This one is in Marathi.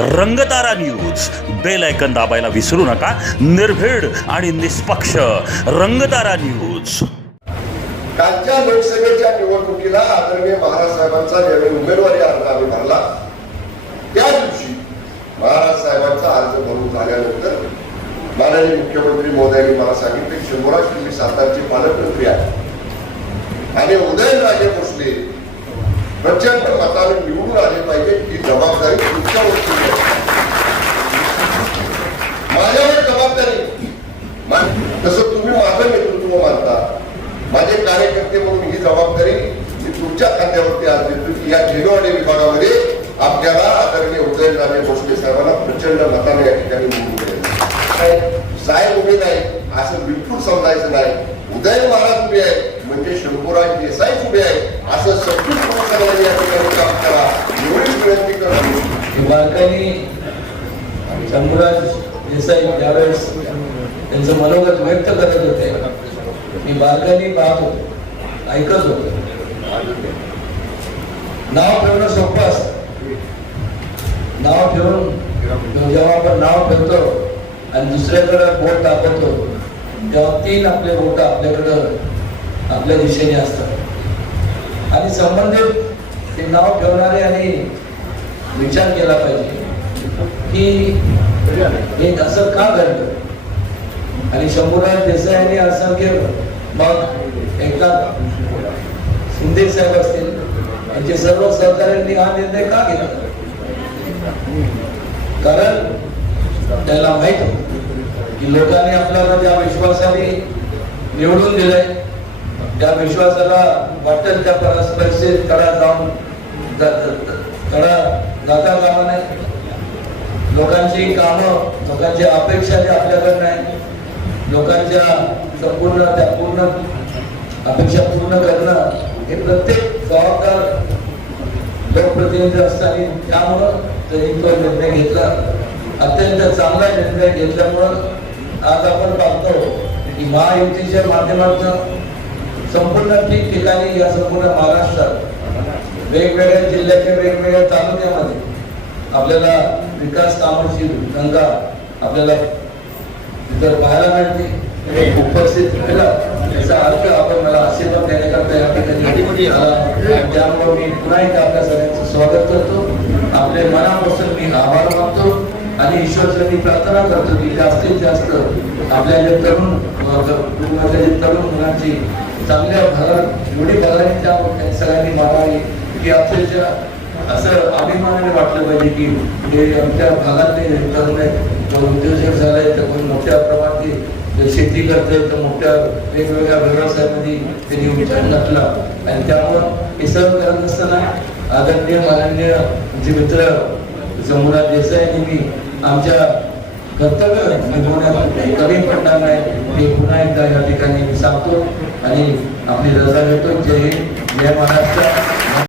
रंगतारा न्यूज बेल ऐकन दाबायला विसरू नका. निर्भीड आणि निष्पक्ष रंगतारा न्यूज कालच्या लोकसभेच्या निवडणुकीला आदरणीय महाराज साहेबांचा ज्यावेळी उमेदवारी अर्ज आम्ही भरला. त्या दिवशी महाराज साहेबांचा अर्ज भरून झाल्यानंतर माननीय मुख्यमंत्री मोदयांनी मला सांगितले शंभराज तुम्ही सातारचे पालकमंत्री आहे. आणि उदयनराजे भोसले प्रचंड मताने निवडून आले पाहिजे ही जबाबदारी तुमच्यावरती आहे. माझ्यावर जबाबदारी मा- तसं तुम्ही माझं नेतृत्व मानता माझे कार्यकर्ते म्हणून ही जबाबदारी मी तुमच्या खात्यावरती आज देतो की या झेडोवाडी विभागामध्ये आपल्याला आदरणीय उदयनराजे भोसले साहेबांना प्रचंड मताने या ठिकाणी निवडून द्यायचं काय? साहेब उभे नाही असं बिलकुल समजायचं नाही. उदय महाराज उभे आहेत. म्हणजे शंभूराज देसाई उभे आहेत. असं संपूर्ण सर्वांनी या ठिकाणी काम करा. एवढीच विनंती करतो. बारकाईने शंभूराज देसाई ज्यावेळेस त्यांचं मनोगत व्यक्त करत होते मी बारकाईने पाहत होतो ऐकत होतो. नाव ठेवणं सोपं असतं. नाव ठेवून जेव्हा आपण नाव ठेवतो आणि दुसऱ्याकडे बोट दाखवतो तेव्हा तीन आपले बोट आपल्याकडं आपल्या दिशेने असतात. आणि संबंधित ते नाव ठेवणारे आणि विचार केला पाहिजे की हे असं का घडलं? आणि शंभूराज देसाईंनी असंख्य मग एकदा शिंदे साहेब असतील यांचे सर्व सहकार्यांनी हा निर्णय का घेतला? कारण त्याला माहीत होत की लोकांनी आपल्याला ज्या विश्वासाने निवडून दिलंय. त्या विश्वासाला वाटत त्या परस- कडा जाऊन कडा जाता कामा नाही लोकांची कामं लोकांची अपेक्षा ते आपल्याकडे नाही लोकांच्या संपूर्ण त्या पूर्ण अपेक्षा पूर्ण करणं हे प्रत्येक जबाबदार लोकप्रतिनिधी असताना त्यामुळं त्यांनी तो निर्णय घेतला अत्यंत चांगला निर्णय घेतल्यामुळं आज आपण पाहतो की महायुतीच्या माध्यमातून संपूर्ण ठिकठिकाणी या संपूर्ण महाराष्ट्रात वेगवेगळ्या जिल्ह्याच्या वेगवेगळ्या तालुक्यामध्ये आपल्याला विकास कामाची गंगा आपल्याला इतर पाहायला मिळते उपस्थित राहिला याचा अर्थ आपण मला आशीर्वाद देण्याकरता या ठिकाणी. त्यामुळे मी पुन्हा एकदा आपल्या सगळ्यांचं स्वागत करतो. आपले मनापासून मी आभार मानतो आणि ईश्वरचरणी प्रार्थना करतो की जास्तीत जास्त आपल्या जे तरुण कुटुंबाच्या जे तरुण मुलांची चांगल्या भागात एवढी भागाने त्या सगळ्यांनी मारावी की अक्षरशः असं अभिमानाने वाटलं पाहिजे की हे आमच्या भागातले तरुण आहेत उद्योजक झाले तर कोणी मोठ्या प्रमाणात शेती करते तर मोठ्या वेगवेगळ्या व्यवसायामध्ये त्यांनी विचार घातला. आणि त्यामुळं हे सर्व करत असताना आदरणीय माननीय जे मित्र जमुना देसाई यांनी मी आमच्या कर्तव्य निभवण्यात कमी पडणार नाही हे पुन्हा एकदा या ठिकाणी मी सांगतो आणि आपली रजा घेतो. जय हिंद जय महाराष्ट्र.